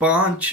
5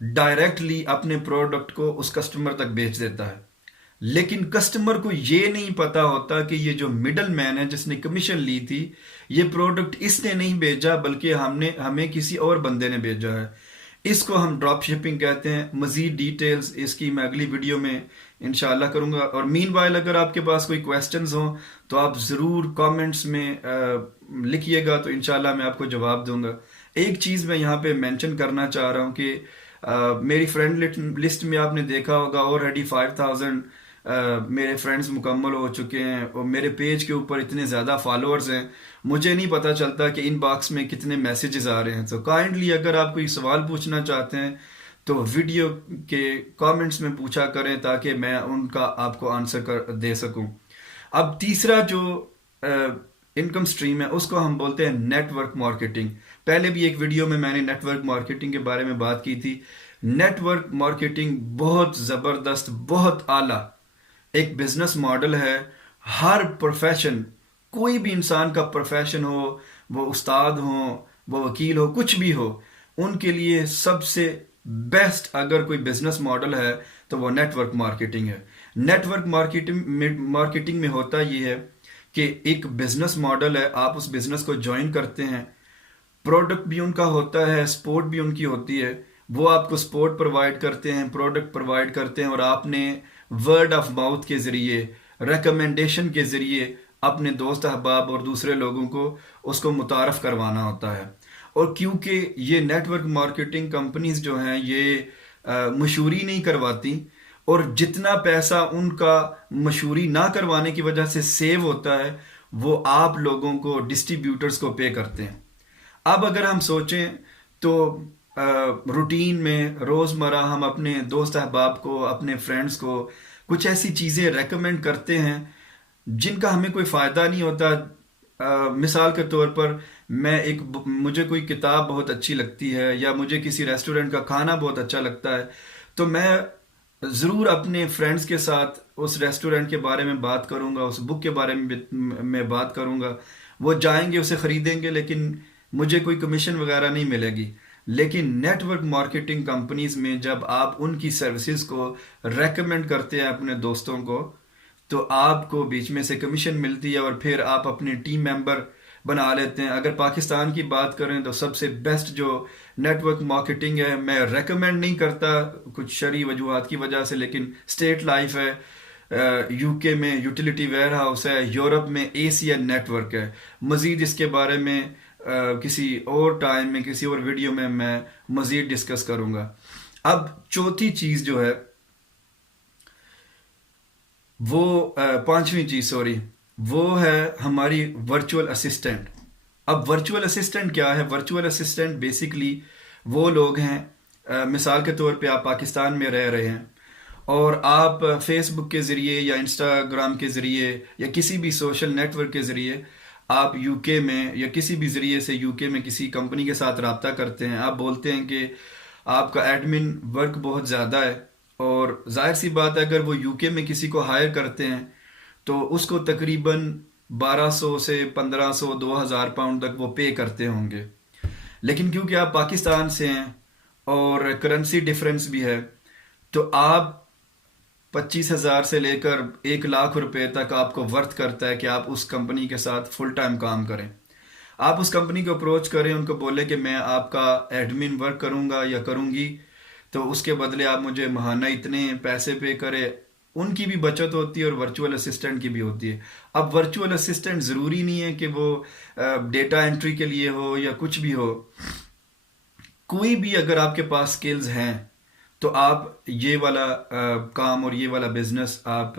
directly اپنے product کو اس customer تک بیچ دیتا ہے، لیکن کسٹمر کو یہ نہیں پتا ہوتا کہ یہ جو مڈل مین ہے جس نے کمیشن لی تھی، یہ پروڈکٹ اس نے نہیں بھیجا بلکہ ہمیں کسی اور بندے نے بھیجا ہے۔ اس کو ہم ڈراپ شپنگ کہتے ہیں۔ مزید ڈیٹیلز اس کی میں اگلی ویڈیو میں انشاءاللہ کروں گا، اور مین وائل اگر آپ کے پاس کوئی کویسچنز ہوں تو آپ ضرور کامنٹس میں لکھیے گا، تو انشاءاللہ میں آپ کو جواب دوں گا۔ ایک چیز میں یہاں پہ مینشن کرنا چاہ رہا ہوں کہ میری فرینڈ لسٹ میں آپ نے دیکھا ہوگا آلریڈی 5000 میرے فرینڈز مکمل ہو چکے ہیں، اور میرے پیج کے اوپر اتنے زیادہ فالوورز ہیں، مجھے نہیں پتا چلتا کہ ان باکس میں کتنے میسیجز آ رہے ہیں۔ تو کائنڈلی اگر آپ کوئی سوال پوچھنا چاہتے ہیں تو ویڈیو کے کامنٹس میں پوچھا کریں تاکہ میں ان کا آپ کو آنسر دے سکوں۔ اب تیسرا جو انکم سٹریم ہے اس کو ہم بولتے ہیں نیٹ ورک مارکیٹنگ۔ پہلے بھی ایک ویڈیو میں نے نیٹ ورک مارکیٹنگ کے بارے میں بات کی تھی۔ نیٹ ورک مارکیٹنگ بہت زبردست، بہت اعلیٰ ایک بزنس ماڈل ہے۔ ہر پروفیشن، کوئی بھی انسان کا پروفیشن ہو، وہ استاد ہو، وہ وکیل ہو، کچھ بھی ہو، ان کے لیے سب سے بیسٹ اگر کوئی بزنس ماڈل ہے تو وہ نیٹ ورک مارکیٹنگ ہے۔ نیٹ ورک مارکیٹنگ میں ہوتا یہ ہے کہ ایک بزنس ماڈل ہے، آپ اس بزنس کو جوائن کرتے ہیں، پروڈکٹ بھی ان کا ہوتا ہے، سپورٹ بھی ان کی ہوتی ہے، وہ آپ کو سپورٹ پرووائڈ کرتے ہیں، پروڈکٹ پرووائڈ کرتے ہیں، اور آپ نے ورڈ آف ماؤتھ کے ذریعے، ریکمنڈیشن کے ذریعے اپنے دوست احباب اور دوسرے لوگوں کو اس کو متعارف کروانا ہوتا ہے۔ اور کیونکہ یہ نیٹ ورک مارکیٹنگ کمپنیز جو ہیں یہ مشہوری نہیں کرواتی، اور جتنا پیسہ ان کا مشہوری نہ کروانے کی وجہ سے سیو ہوتا ہے وہ آپ لوگوں کو، ڈسٹریبیوٹرز کو پے کرتے ہیں۔ اب اگر ہم سوچیں تو روٹین میں روزمرہ ہم اپنے دوست احباب کو، اپنے فرینڈز کو کچھ ایسی چیزیں ریکمینڈ کرتے ہیں جن کا ہمیں کوئی فائدہ نہیں ہوتا۔ مثال کے طور پر مجھے کوئی کتاب بہت اچھی لگتی ہے، یا مجھے کسی ریسٹورنٹ کا کھانا بہت اچھا لگتا ہے، تو میں ضرور اپنے فرینڈز کے ساتھ اس ریسٹورنٹ کے بارے میں بات کروں گا، اس بک کے بارے میں بات کروں گا، وہ جائیں گے اسے خریدیں گے، لیکن مجھے کوئی کمیشن وغیرہ نہیں ملے گی۔ لیکن نیٹ ورک مارکیٹنگ کمپنیز میں جب آپ ان کی سروسز کو ریکمینڈ کرتے ہیں اپنے دوستوں کو، تو آپ کو بیچ میں سے کمیشن ملتی ہے، اور پھر آپ اپنے ٹیم ممبر بنا لیتے ہیں۔ اگر پاکستان کی بات کریں تو سب سے بیسٹ جو نیٹ ورک مارکیٹنگ ہے، میں ریکمینڈ نہیں کرتا کچھ شرعی وجوہات کی وجہ سے، لیکن اسٹیٹ لائف ہے، یو کے میں یوٹیلیٹی ویئر ہاؤس ہے، یورپ میں ACN نیٹ ورک ہے۔ مزید اس کے بارے میں کسی اور ٹائم میں، کسی اور ویڈیو میں مزید ڈسکس کروں گا۔ اب چوتھی چیز جو ہے وہ پانچویں چیز وہ ہے ہماری ورچوئل اسسٹنٹ۔ اب ورچوئل اسسٹنٹ کیا ہے؟ ورچوئل اسسٹنٹ بیسیکلی وہ لوگ ہیں، مثال کے طور پہ آپ پاکستان میں رہ رہے ہیں، اور آپ فیس بک کے ذریعے یا انسٹاگرام کے ذریعے یا کسی بھی سوشل نیٹ ورک کے ذریعے آپ یو کے میں یا کسی بھی ذریعے سے یو کے میں کسی کمپنی کے ساتھ رابطہ کرتے ہیں۔ آپ بولتے ہیں کہ آپ کا ایڈمن ورک بہت زیادہ ہے، اور ظاہر سی بات ہے اگر وہ یو کے میں کسی کو ہائر کرتے ہیں تو اس کو تقریباً 1200 سے 1500 2000 پاؤنڈ تک وہ پے کرتے ہوں گے۔ لیکن کیونکہ آپ پاکستان سے ہیں اور کرنسی ڈفرینس بھی ہے، تو آپ 25,000 سے لے کر 1,00,000 روپے تک آپ کو ورتھ کرتا ہے کہ آپ اس کمپنی کے ساتھ فل ٹائم کام کریں۔ آپ اس کمپنی کو اپروچ کریں، ان کو بولیں کہ میں آپ کا ایڈمن ورک کروں گا یا کروں گی، تو اس کے بدلے آپ مجھے ماہانہ اتنے پیسے پے کرے۔ ان کی بھی بچت ہوتی ہے اور ورچوئل اسسٹنٹ کی بھی ہوتی ہے۔ اب ورچوئل اسسٹنٹ ضروری نہیں ہے کہ وہ ڈیٹا انٹری کے لیے ہو یا کچھ بھی ہو، کوئی بھی اگر آپ کے پاس سکلز ہیں تو آپ یہ والا کام اور یہ والا بزنس آپ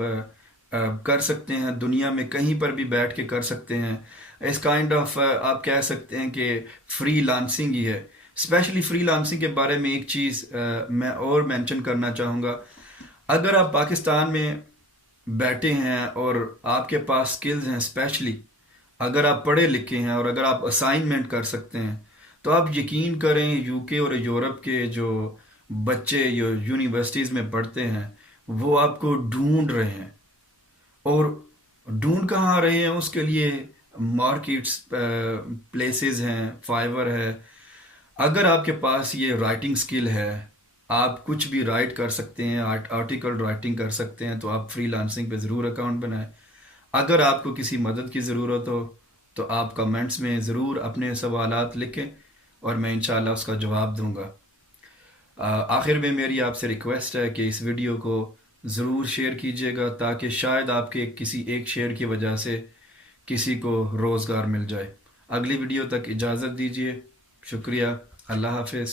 کر سکتے ہیں، دنیا میں کہیں پر بھی بیٹھ کے کر سکتے ہیں۔ اس کائنڈ آف آپ کہہ سکتے ہیں کہ فری لانسنگ ہی ہے۔ اسپیشلی فری لانسنگ کے بارے میں ایک چیز میں اور مینشن کرنا چاہوں گا، اگر آپ پاکستان میں بیٹھے ہیں اور آپ کے پاس سکلز ہیں، اسپیشلی اگر آپ پڑھے لکھے ہیں اور اگر آپ اسائنمنٹ کر سکتے ہیں، تو آپ یقین کریں یو کے اور یورپ کے جو بچے یونیورسٹیز میں پڑھتے ہیں وہ آپ کو ڈھونڈ رہے ہیں، اور ڈھونڈ کہاں رہے ہیں اس کے لیے مارکیٹس پلیسز ہیں، فائیور ہے۔ اگر آپ کے پاس یہ رائٹنگ سکل ہے، آپ کچھ بھی رائٹ کر سکتے ہیں، آرٹیکل رائٹنگ کر سکتے ہیں، تو آپ فری لانسنگ پہ ضرور اکاؤنٹ بنائیں۔ اگر آپ کو کسی مدد کی ضرورت ہو تو آپ کمنٹس میں ضرور اپنے سوالات لکھیں اور میں انشاءاللہ اس کا جواب دوں گا۔ آخر میں میری آپ سے ریکویسٹ ہے کہ اس ویڈیو کو ضرور شیئر کیجیے گا، تاکہ شاید آپ کے کسی ایک شیئر کی وجہ سے کسی کو روزگار مل جائے۔ اگلی ویڈیو تک اجازت دیجیے، شکریہ، اللہ حافظ۔